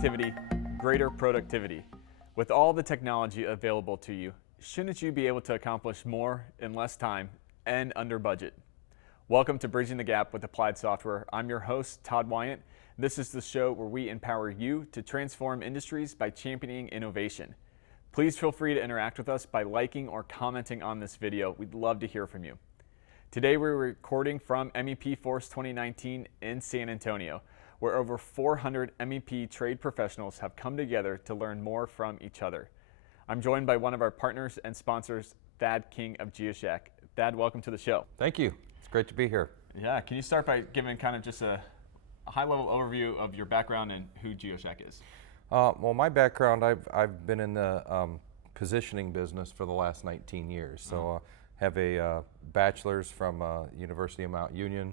connectivity, greater productivity. With all the technology available to you, shouldn't you be able to accomplish more in less time and under budget? Welcome to Bridging the Gap with Applied Software. I'm your host, Todd Wyant. This is the show where we empower you to transform industries by championing innovation. Please feel free to interact with us by liking or commenting on this video. We'd love to hear from you. Today we're recording from MEP Force 2019 in San Antonio, where over 400 MEP trade professionals have come together to learn more from each other. I'm joined by one of our partners and sponsors, Thad King of GeoShack. Thad, welcome to the show. Thank you. It's great to be here. Yeah, can you start by giving kind of just a high-level overview of your background and who GeoShack is? Well, my background, I've been in the positioning business for the last 19 years. So have a bachelor's from University of Mount Union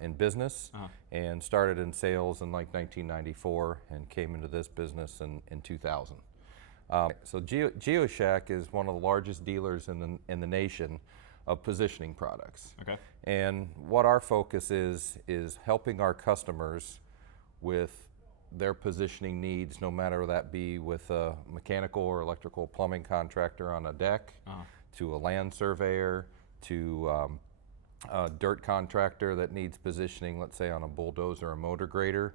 in business, and started in sales in like 1994 and came into this business in 2000. So GeoShack is one of the largest dealers in the nation of positioning products. Okay. And what our focus is helping our customers with their positioning needs, no matter that be with a mechanical or electrical plumbing contractor on a deck, to a land surveyor, to a dirt contractor that needs positioning, let's say on a bulldozer or a motor grader,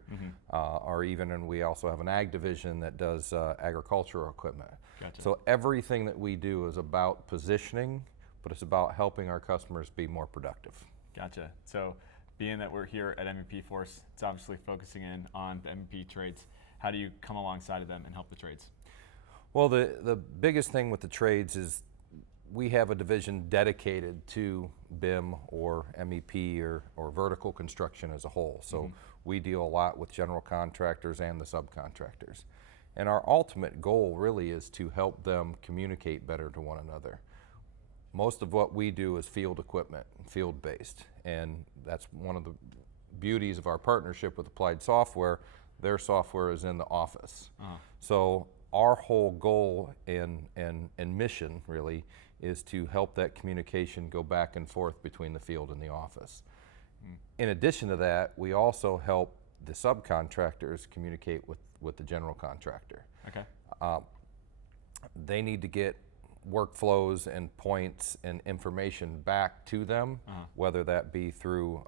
or even, and we also have an ag division that does agricultural equipment. Gotcha. So everything that we do is about positioning, but it's about helping our customers be more productive. Gotcha. So being that we're here at MEP Force, it's obviously focusing in on the MEP trades. How do you come alongside of them and help the trades? Well, the biggest thing with the trades is we have a division dedicated to BIM or MEP or vertical construction as a whole. So we deal a lot with general contractors and the subcontractors. And our ultimate goal really is to help them communicate better to one another. Most of what we do is field equipment, field-based, and that's one of the beauties of our partnership with Applied Software. Their software is in the office. So our whole goal and mission really is to help that communication go back and forth between the field and the office. In addition to that, we also help the subcontractors communicate with the general contractor. Okay. They need to get workflows and points and information back to them, whether that be through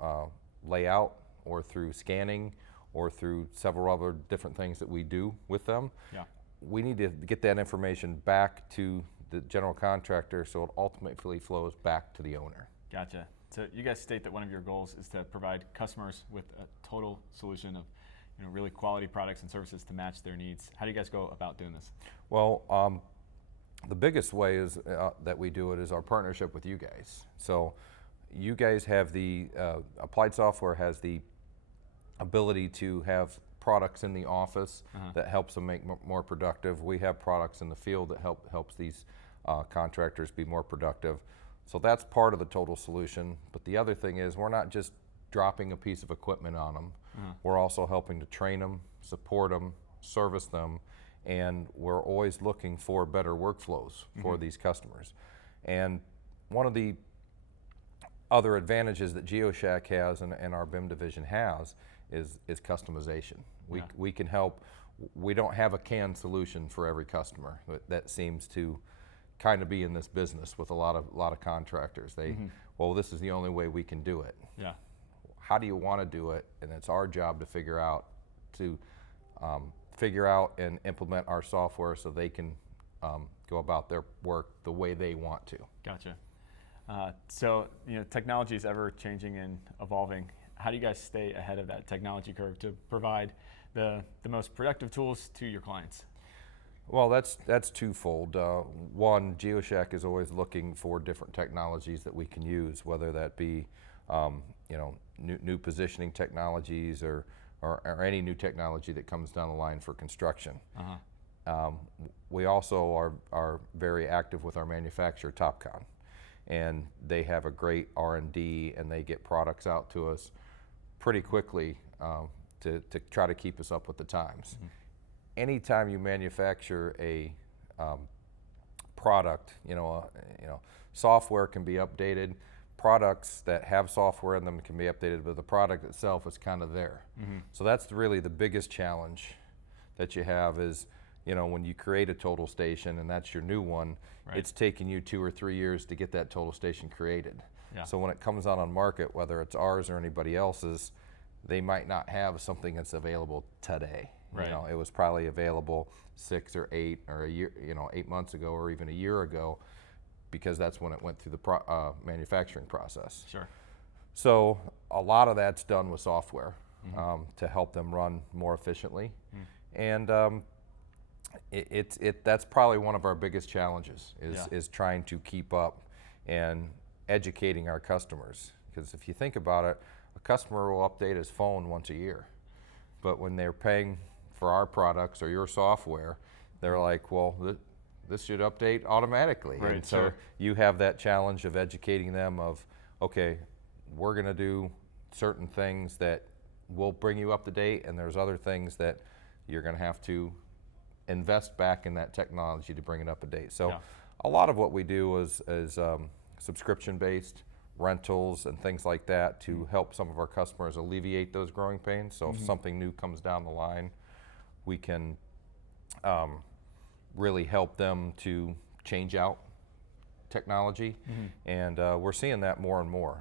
layout or through scanning or through several other different things that we do with them. Yeah. We need to get that information back to the general contractor so it ultimately flows back to the owner. Gotcha. So you guys state that one of your goals is to provide customers with a total solution of really quality products and services to match their needs. How do you guys go about doing this? Well, the biggest way is that we do it is our partnership with you guys. So you guys have Applied Software has the ability to have products in the office that helps them make more productive. We have products in the field that helps these contractors be more productive. So that's part of the total solution. But the other thing is we're not just dropping a piece of equipment on them. We're also helping to train them, support them, service them, and we're always looking for better workflows for these customers. And one of the other advantages that GeoShack has and our BIM division has is customization. We can help. We don't have a canned solution for every customer. That seems to kind of be in this business with a lot of contractors. Well, this is the only way we can do it. Yeah. How do you want to do it? And it's our job to figure out and implement our software so they can go about their work the way they want to. Gotcha. So technology is ever changing and evolving. How do you guys stay ahead of that technology curve to provide the most productive tools to your clients? Well, that's twofold. One, GeoShack is always looking for different technologies that we can use, whether that be new positioning technologies or any new technology that comes down the line for construction. We also are very active with our manufacturer, Topcon, and they have a great R&D and they get products out to us pretty quickly to try to keep us up with the times. Anytime you manufacture a product, software can be updated. Products that have software in them can be updated, but the product itself is kind of there. So that's really the biggest challenge that you have is, when you create a total station and that's your new one, it's taking you 2 or 3 years to get that total station created. Yeah. So when it comes out on market, whether it's ours or anybody else's, they might not have something that's available today. Right. It was probably available 6 or 8 or a year, 8 months ago or even a year ago, because that's when it went through the manufacturing process. Sure. So a lot of that's done with software to help them run more efficiently, and that's probably one of our biggest challenges is trying to keep up and educating our customers. Because if you think about it, a customer will update his phone once a year, but when they're paying for our products or your software, they're like, well, this should update automatically. Right, and so you have that challenge of educating them of, okay, we're going to do certain things that will bring you up to date, and there's other things that you're going to have to invest back in that technology to bring it up to date. So a lot of what we do is subscription-based rentals and things like that to help some of our customers alleviate those growing pains. So if something new comes down the line, we can really help them to change out technology, and we're seeing that more and more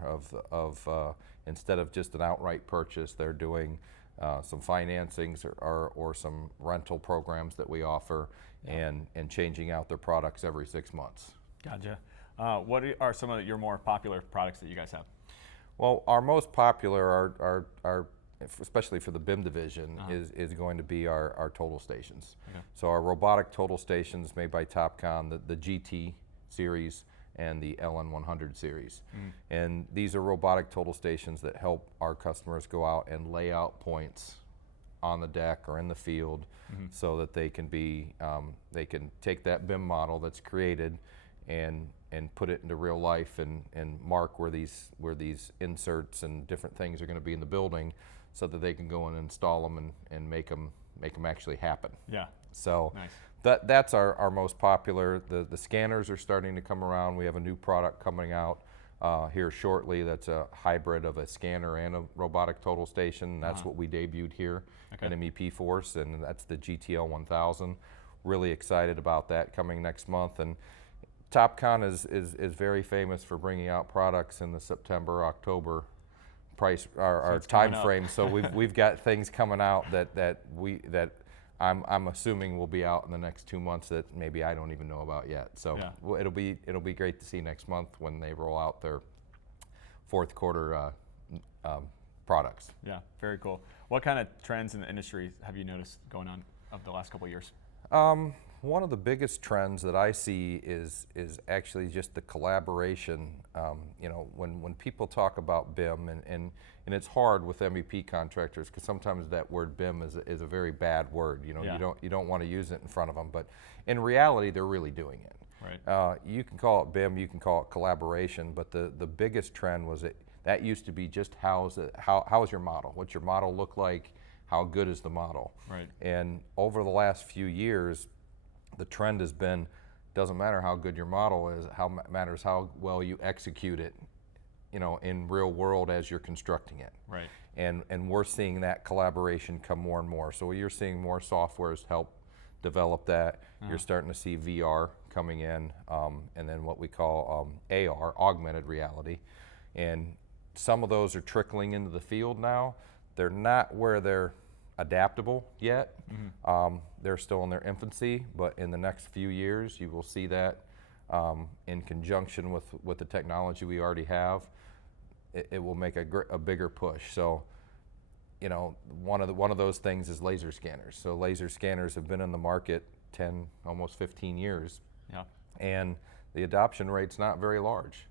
of instead of just an outright purchase, they're doing some financings or some rental programs that we offer, and changing out their products every 6 months. Gotcha. What are some of your more popular products that you guys have? Well, our most popular are especially for the BIM division, is going to be our total stations. Okay. So our robotic total stations made by Topcon, the GT series and the LN100 series. And these are robotic total stations that help our customers go out and lay out points on the deck or in the field so that they can be, they can take that BIM model that's created and put it into real life and mark where these inserts and different things are going to be in the building, so that they can go and install them and make them actually happen. Yeah. So nice. That's our most popular. The scanners are starting to come around. We have a new product coming out here shortly that's a hybrid of a scanner and a robotic total station. That's what we debuted here at MEP Force, and that's the GTL 1000. Really excited about that coming next month. And Topcon is very famous for bringing out products in the September, October our time frame. So we've got things coming out that I'm assuming will be out in the next 2 months that maybe I don't even know about yet. So it'll be great to see next month when they roll out their fourth quarter products. Yeah, very cool. What kind of trends in the industry have you noticed going on of the last couple of years? One of the biggest trends that I see is actually just the collaboration. When people talk about BIM, and it's hard with MEP contractors because sometimes that word BIM is a very bad word. You don't want to use it in front of them, but in reality, they're really doing it. Right. You can call it BIM, you can call it collaboration, but the biggest trend was that used to be just how is your model? What's your model look like? How good is the model? Right. And over the last few years, the trend has been, doesn't matter how good your model is, matters how well you execute it, in real world as you're constructing it. Right. And we're seeing that collaboration come more and more. So you're seeing more softwares help develop that. You're starting to see VR coming in, and then what we call AR, augmented reality. And some of those are trickling into the field now. They're not where they're adaptable yet. They're still in their infancy, but in the next few years you will see that in conjunction with the technology we already have, it will make a bigger push. So one of those things is laser scanners. So laser scanners have been in the market 10, almost 15 years, and the adoption rate's not very large.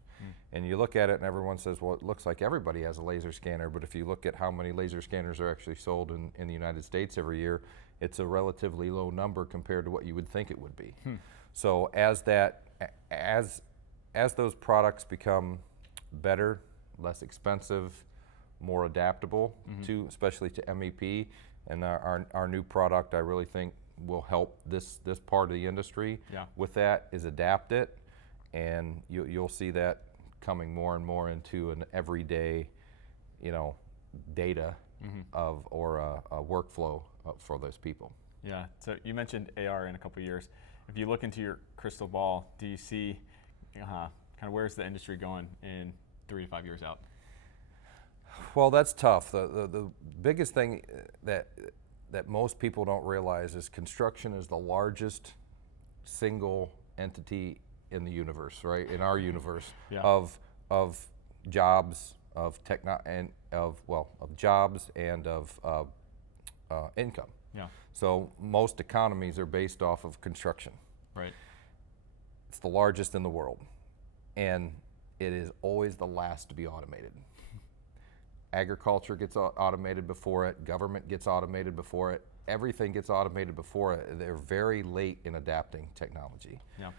And you look at it and everyone says, well, it looks like everybody has a laser scanner, but if you look at how many laser scanners are actually sold in the United States every year, it's a relatively low number compared to what you would think it would be. So as those products become better, less expensive, more adaptable especially to MEP, and our new product I really think will help this part of the industry with that, is adapt it, and you'll see that coming more and more into an everyday, data or a workflow for those people. Yeah, so you mentioned AR in a couple of years. If you look into your crystal ball, do you see kind of where's the industry going in 3 to 5 years out? Well, that's tough. The biggest thing that most people don't realize is construction is the largest single entity in the universe, right? In our universe, Yeah. of jobs, of jobs and of income. Yeah, So most economies are based off of construction. right. It's the largest in the world, and it is always the last to be automated. Agriculture gets automated before it, government gets automated before it, everything gets automated before it. They're very late in adapting technology. Yeah,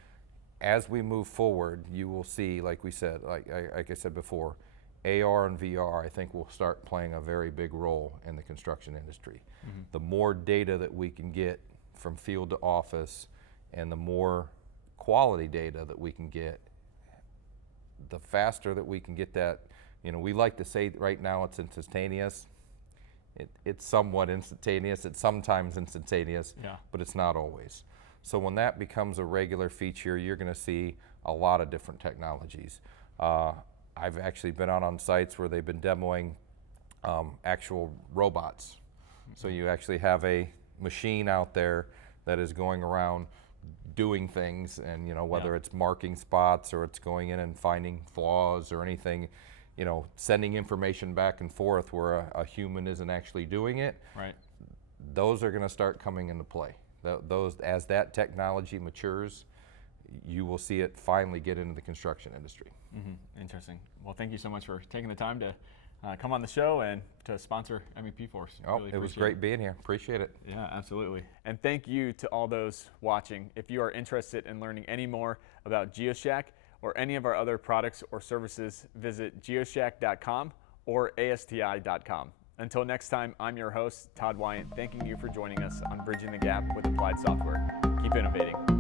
As we move forward, you will see, like we said, like I said before, AR and VR, I think, will start playing a very big role in the construction industry. Mm-hmm. The more data that we can get from field to office, and the more quality data that we can get, the faster that we can get that. You know, we like to say right now it's instantaneous. It's somewhat instantaneous. It's sometimes instantaneous, Yeah. but it's not always. So when that becomes a regular feature, you're going to see a lot of different technologies. I've actually been out on sites where they've been demoing actual robots. So you actually have a machine out there that is going around doing things, and whether Yeah. it's marking spots or it's going in and finding flaws or anything, sending information back and forth where a human isn't actually doing it. Right. Those are going to start coming into play. Those, as that technology matures, you will see it finally get into the construction industry. Mm-hmm. Interesting. Well, thank you so much for taking the time to come on the show and to sponsor MEP Force. Really It was appreciate great being here. Appreciate it. Yeah, absolutely. And thank you to all those watching. If you are interested in learning any more about GeoShack or any of our other products or services, visit geoshack.com or ASTI.com. Until next time, I'm your host, Todd Wyant, thanking you for joining us on Bridging the Gap with Applied Software. Keep innovating.